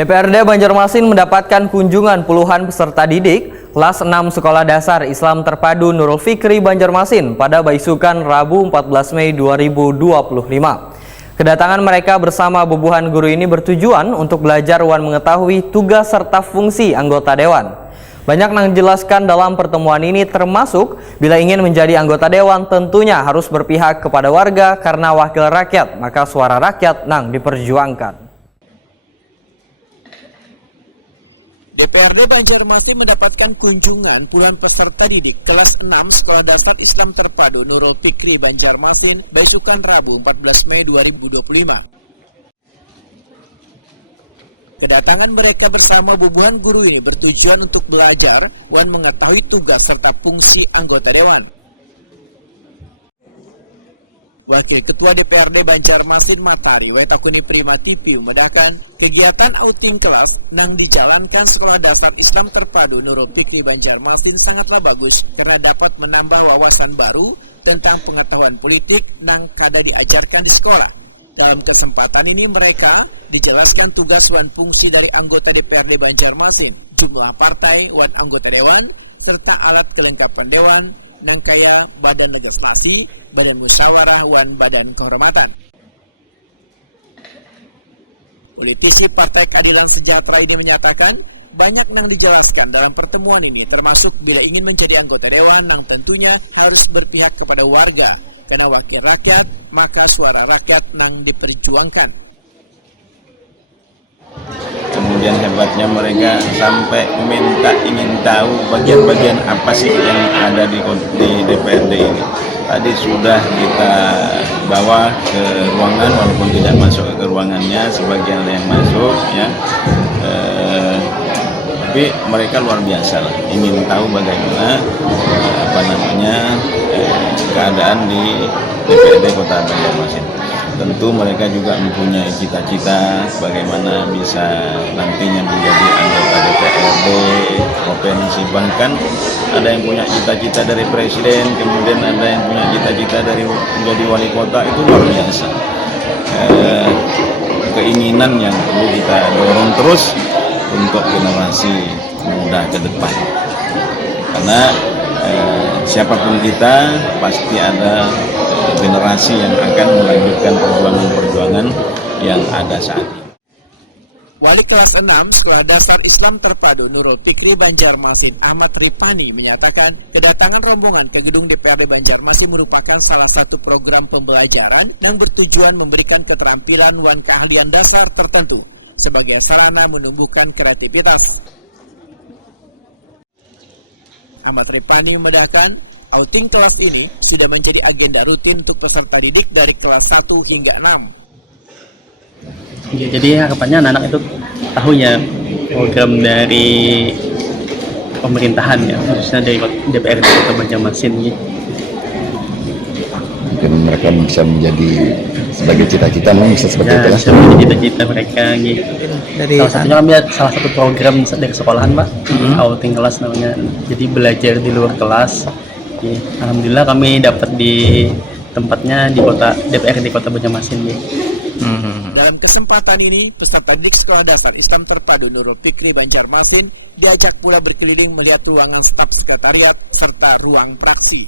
DPRD Banjarmasin mendapatkan kunjungan puluhan peserta didik kelas 6 Sekolah Dasar Islam Terpadu Nurul Fikri Banjarmasin pada Baisukan Rabu 14 Mei 2025. Kedatangan mereka bersama bubuhan guru ini bertujuan untuk belajar wan mengetahui tugas serta fungsi anggota dewan. Banyak yang dijelaskan dalam pertemuan ini termasuk bila ingin menjadi anggota dewan tentunya harus berpihak kepada warga karena wakil rakyat, maka suara rakyat nang diperjuangkan. DPRD Banjarmasin mendapatkan kunjungan puluhan peserta didik kelas 6 Sekolah Dasar Islam Terpadu Nurul Fikri Banjarmasin, Baisukan Rabu 14 Mei 2025. Kedatangan mereka bersama bubuhan guru ini bertujuan untuk belajar dan mengetahui tugas serta fungsi anggota dewan. Wakil Ketua DPRD Banjarmasin Matari Wetakuni Prima TV memedahkan kegiatan outing kelas yang dijalankan Sekolah Dasar Islam Terpadu Nurul Fikri Banjarmasin sangatlah bagus karena dapat menambah wawasan baru tentang pengetahuan politik yang ada diajarkan di sekolah. Dalam kesempatan ini mereka dijelaskan tugas dan fungsi dari anggota DPRD Banjarmasin, jumlah partai dan anggota dewan, serta alat kelengkapan dewan, yang kaya badan legislasi, badan musyawarah, dan badan kehormatan. Politisi Partai Keadilan Sejahtera ini menyatakan banyak yang dijelaskan dalam pertemuan ini, termasuk bila ingin menjadi anggota dewan yang tentunya harus berpihak kepada warga, karena wakil rakyat, maka suara rakyat yang diperjuangkan. Kemudian hebatnya mereka sampai ingin tahu bagian-bagian apa sih yang ada di DPRD ini. Tadi sudah kita bawa ke ruangan, walaupun tidak masuk ke ruangannya, sebagian yang masuk ya. Tapi mereka luar biasa lah, ingin tahu bagaimana keadaan di DPRD Kota Banjarmasin. Tentu mereka juga mempunyai cita-cita bagaimana bisa nantinya menjadi anggota DPRD provinsi, bahkan ada yang punya cita-cita dari presiden, kemudian ada yang punya cita-cita dari menjadi wali kota. Itu luar biasa. Keinginan yang perlu kita dorong terus untuk generasi muda ke depan, karena siapapun kita pasti ada generasi yang akan melanjutkan perjuangan-perjuangan yang ada saat ini. Wali kelas 6 Sekolah Dasar Islam Terpadu Nurul Fikri Banjarmasin Ahmad Ripani menyatakan kedatangan rombongan ke gedung DPRD Banjarmasin merupakan salah satu program pembelajaran yang bertujuan memberikan keterampilan dan keahlian dasar tertentu sebagai sarana menumbuhkan kreativitas. Ahmad Ripani memedahkan outing kelas ini sudah menjadi agenda rutin untuk peserta didik dari kelas 1 hingga 6. Ya, jadi harapannya anak-anak itu tahu ya program dari pemerintahan ya, khususnya dari DPRD Kota Banjarmasin gitu. Mungkin mereka bisa menjadi sebagai cita-cita, bisa seperti itu. Bisa menjadi cita-cita mereka gitu. Salah satunya kami salah satu program dari sekolahan Pak, outing kelas namanya. Jadi belajar di luar kelas. Ya, alhamdulillah kami dapat di tempatnya di DPRD Kota Banjarmasin ya. Dalam kesempatan ini, peserta didik Sekolah Dasar Islam Terpadu Nurul Fikri Banjarmasin diajak pula berkeliling melihat ruangan staf sekretariat serta ruang praksi.